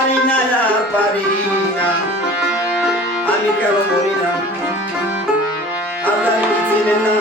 পারি না আর পারি না। আমি কেন মরি না? আল্লাহ চিনে না?